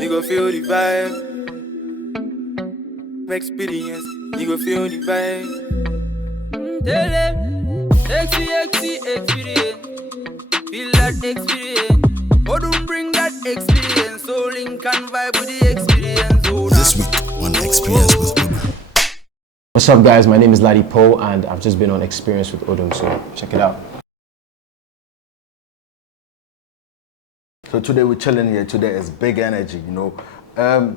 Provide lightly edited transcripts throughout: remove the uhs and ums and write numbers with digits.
you go feel the vibe. Experience, you go feel the vibe. Tell them, experience. Feel that experience. Oh, don't bring that experience. So link and vibe with the experience. Oh, this week on Experience with Odum. What's up, guys? My name is LADIPOE, and I've just been on Experience with Odum, so check it out. So today we're chilling here. Today is big energy, you know.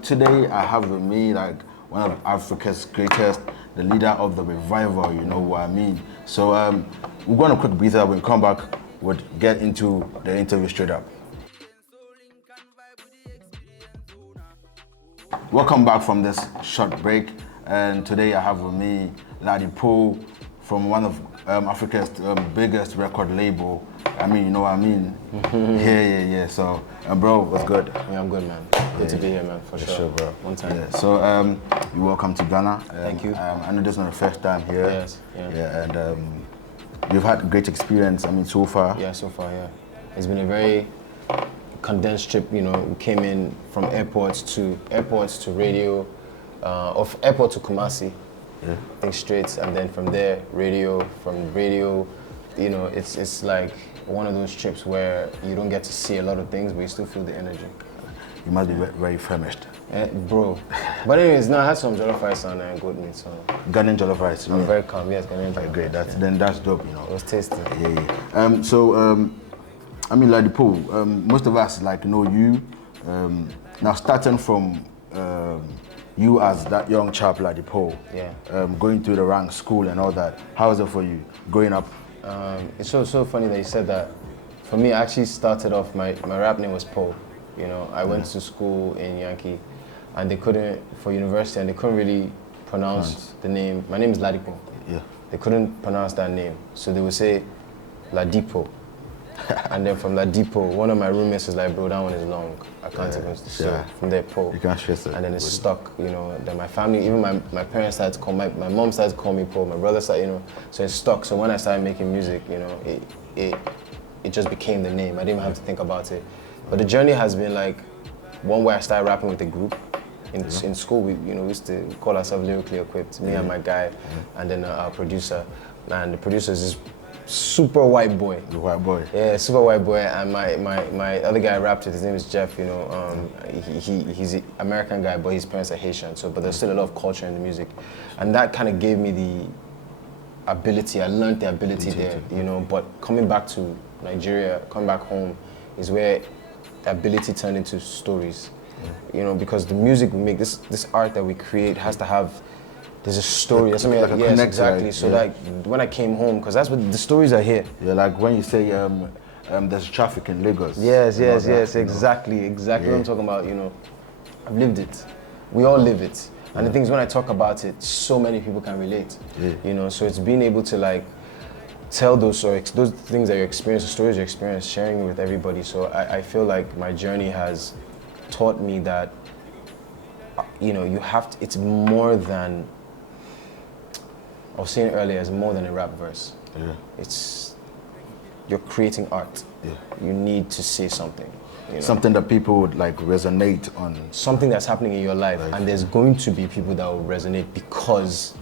Today I have with me like one of Africa's greatest, the leader of the revival, you know what I mean. So we're going to quick breather. When we come back, we'll get into the interview straight up. Welcome back from this short break, and today I have with me LADIPOE from one of Africa's biggest record label. I mean, you know what I mean? Yeah. So, bro, what's good? Yeah, I'm good, man. Good to be here, man, for sure, bro. One time. Yeah. So, you're welcome to Ghana. Thank you. I know this is not the first time here. Yes. Yeah. And you've had a great experience, I mean, so far. Yeah, so far, yeah. It's been a very condensed trip, you know. We came in from airports to radio, of airport to Kumasi. Yeah. I think straight, and then from there, from radio, you know, it's like one of those trips where you don't get to see a lot of things, but you still feel the energy. You must be very famished. Bro. But anyways, I had some jollof rice and goat meat, so. Ghanaian jollof rice. I'm very calm, yes, Ghanaian jollof great, rice. then that's dope, you know. It was tasty. Yeah. I mean, LADIPOE, most of us like know you. Now starting from you as that young chap LADIPOE, yeah. Going through the ranks, school and all that. How was it for you growing up? It's so funny that you said that. For me, I actually started off, my rap name was Poe. You know, I went to school in Yankee, and they couldn't, for university, and they couldn't really pronounce the name. My name is LADIPOE. Yeah. They couldn't pronounce that name, so they would say LADIPOE. And then from LADIPOE, one of my roommates was like, bro, that one is long. I can't even, so from there, Poe. You can't stress it. And then it's stuck, you know. Then my family, even my parents started to call, my mom started to call me Poe, my brother started, you know, so it's stuck. So when I started making music, you know, it just became the name. I didn't even have to think about it. But the journey has been like one where I started rapping with a group. In school, we used to call ourselves Lyrically Equipped, me and my guy, and then our producer. And the producer is this super white boy. The white boy. Yeah, super white boy. And my other guy I rapped with, his name is Jeff, you know. He's an American guy, but his parents are Haitian, but there's still a lot of culture in the music. And that kind of gave me the ability, I learned the ability there, you know. But coming back to Nigeria, coming back home, is where ability turned into stories, you know, because the music we make, this art that we create has to have, there's a story, there's something like yes, exactly. Right? So like when I came home, because that's what the stories are here. Yeah, like when you say there's traffic in Lagos. Yes, exactly what I'm talking about. You know, I've lived it. We all live it, and the thing is, when I talk about it, so many people can relate. You know, so it's being able to like tell those things that you experience, the stories you experience, sharing it with everybody. So I feel like my journey has taught me that, you know, you have to, it's more than, I was saying earlier, it's more than a rap verse. Yeah. You're creating art. Yeah. You need to say something. You know? Something that people would like resonate on. Something that's happening in your life, and there's going to be people that will resonate because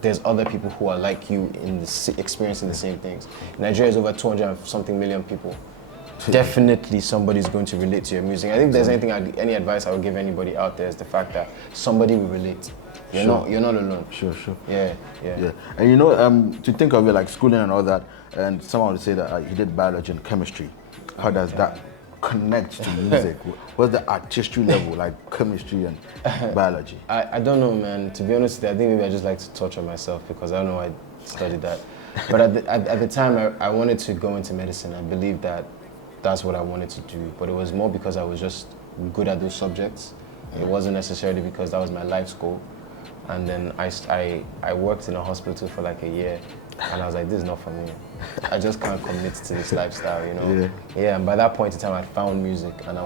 there's other people who are like you experiencing the same things. Nigeria is over 200 and something million people. Definitely somebody's going to relate to your music. I think there's any advice I would give anybody out there is the fact that somebody will relate. You're not alone. Sure. Yeah. And you know, to think of it like schooling and all that, and someone would say that he did biology and chemistry. How does that connect to music? What's the artistry level, like chemistry and biology? I don't know, man. To be honest with you, I think maybe I just like to torture myself because I don't know I studied that. But at the time, I wanted to go into medicine. I believed that that's what I wanted to do. But it was more because I was just good at those subjects. It wasn't necessarily because that was my life's goal. And then I worked in a hospital for like a year, and I was like, this is not for me. I just can't commit to this lifestyle, you know? Yeah, and by that point in time, I found music, and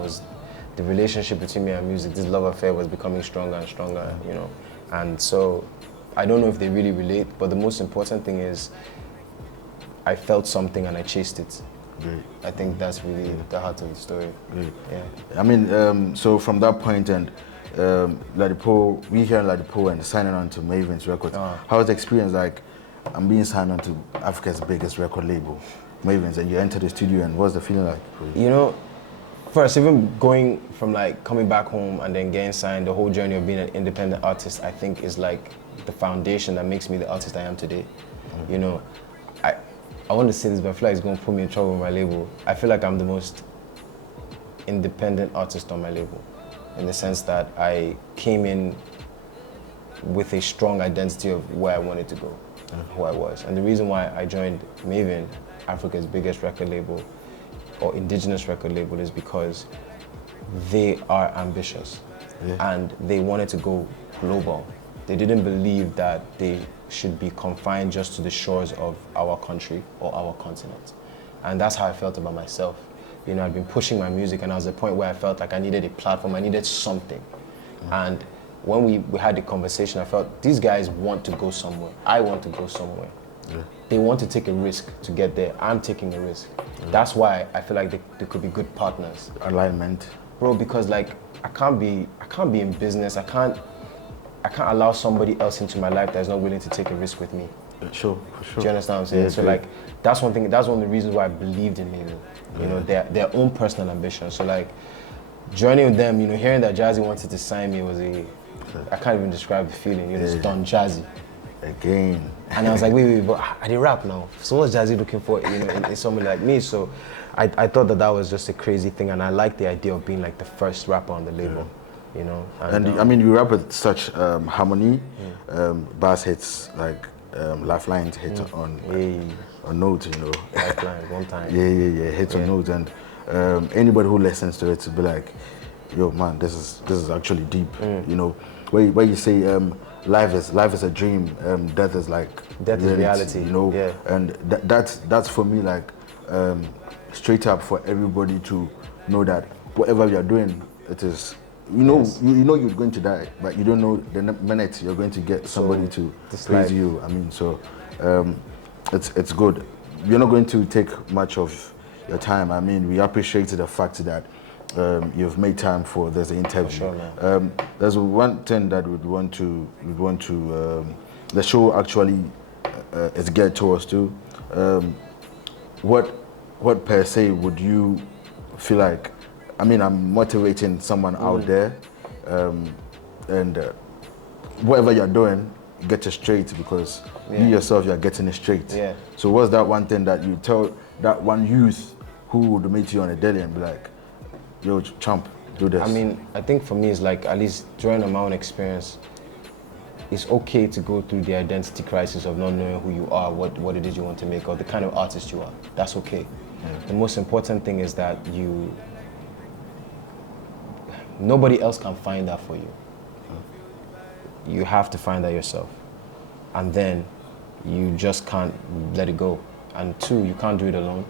the relationship between me and music, this love affair was becoming stronger and stronger, you know? And so, I don't know if they really relate, but the most important thing is, I felt something and I chased it. Great. I think that's really the heart of the story. Great. Yeah. I mean, so from that point and LADIPOE, we here in LADIPOE and signing on to Mavin's Records. How was the experience like? I'm being signed on to Africa's biggest record label, Mavin's, and you enter the studio, and what's the feeling like? You know, first, even going from like coming back home and then getting signed, the whole journey of being an independent artist, I think is like the foundation that makes me the artist I am today. You know, I want to say this, but I feel like it's going to put me in trouble with my label. I feel like I'm the most independent artist on my label, in the sense that I came in with a strong identity of where I wanted to go, who I was. And the reason why I joined Mavin, Africa's biggest record label, or indigenous record label, is because they are ambitious and they wanted to go global. They didn't believe that they should be confined just to the shores of our country or our continent. And that's how I felt about myself. You know, I'd been pushing my music, and I was at a point where I felt like I needed a platform, I needed something. And when we had the conversation, I felt these guys want to go somewhere. I want to go somewhere. They want to take a risk to get there. I'm taking a risk. That's why I feel like they could be good partners. Alignment. Bro, because like I can't be in business. I can't allow somebody else into my life that's not willing to take a risk with me. Sure, for sure. Do you understand what I'm saying? Yeah, so like that's one thing. That's one of the reasons why I believed in Mavin. You know, their own personal ambition. So like joining with them, you know, hearing that Jazzy wanted to sign me was I can't even describe the feeling. You know, it's done Jazzy. Again. And I was like, wait, but I did rap now. So what's Jazzy looking for, you know, in somebody like me? So I thought that was just a crazy thing, and I liked the idea of being like the first rapper on the label, you know. And I mean, you rap with such harmony, bass hits, like lifelines hit on notes, you know. Lifelines, one time. Yeah, hits on notes, and anybody who listens to it to be like, yo, man, this is actually deep, you know. Where you say life is a dream, death is like reality, you know. Yeah. And that's for me like straight up for everybody to know that whatever you're doing, it is, you know, you know you're going to die, but you don't know the minute you're going to get somebody to praise you. I mean, so it's good. We're not going to take much of your time. I mean, we appreciate the fact that you've made time for this interview. Sure, man. There's one thing that we'd want to the show actually is geared towards too. What per se would you feel like? I mean, I'm motivating someone out there, and whatever you're doing, get it straight, because you yourself, you're getting it straight. Yeah. So what's that one thing that you tell that one youth who would meet you on a daily and be like, yo, champ, do this? I mean, I think for me, it's like, at least during my own experience, it's okay to go through the identity crisis of not knowing who you are, what it is you want to make, or the kind of artist you are. That's okay. The most important thing is that nobody else can find that for you. You have to find that yourself. And then you just can't let it go. And two, you can't do it alone.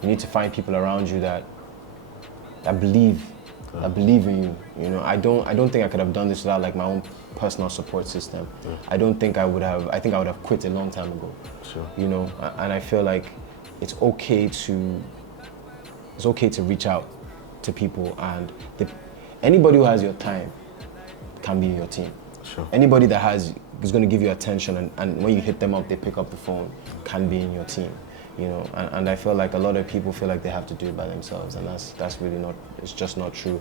You need to find people around you that believe in you. You know, I don't think I could have done this without like my own personal support system. I don't think I would have. I think I would have quit a long time ago. Sure. You know, and I feel like it's okay to reach out to people, and anybody who has your time can be in your team. Sure. Anybody that is going to give you attention, and when you hit them up, they pick up the phone, can be in your team. You know, and I feel like a lot of people feel like they have to do it by themselves, and that's really not. It's just not true.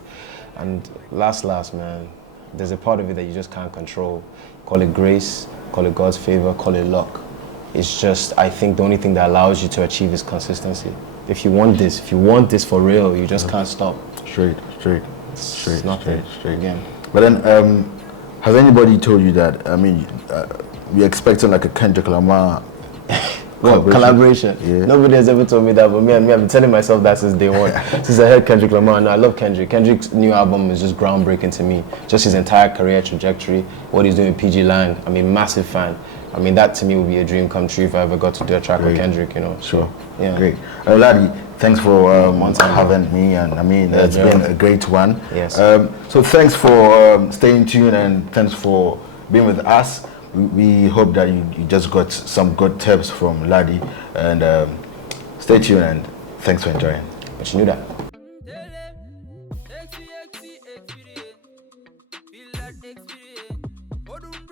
And last, man, there's a part of it that you just can't control. Call it grace, call it God's favor, call it luck. It's just, I think the only thing that allows you to achieve is consistency. If you want this for real, you just can't stop. Straight. Again. But then, has anybody told you that? I mean, we're expecting like a Kendrick Lamar collaboration. Yeah. Nobody has ever told me that, but me, I've been telling myself that since day one. Since I heard Kendrick Lamar, and I love Kendrick. Kendrick's new album is just groundbreaking to me. Just his entire career trajectory, what he's doing with PG Lang. I'm a massive fan. I mean, that to me would be a dream come true if I ever got to do a track with Kendrick, you know. Sure. Yeah. Great. Ladi, thanks for having me, and I mean, it's been a great one. Yes. So thanks for staying tuned, and thanks for being with us. We hope that you just got some good tips from Ladi, and stay tuned and Thanks for enjoying. But you knew that. Experience, feel that experience.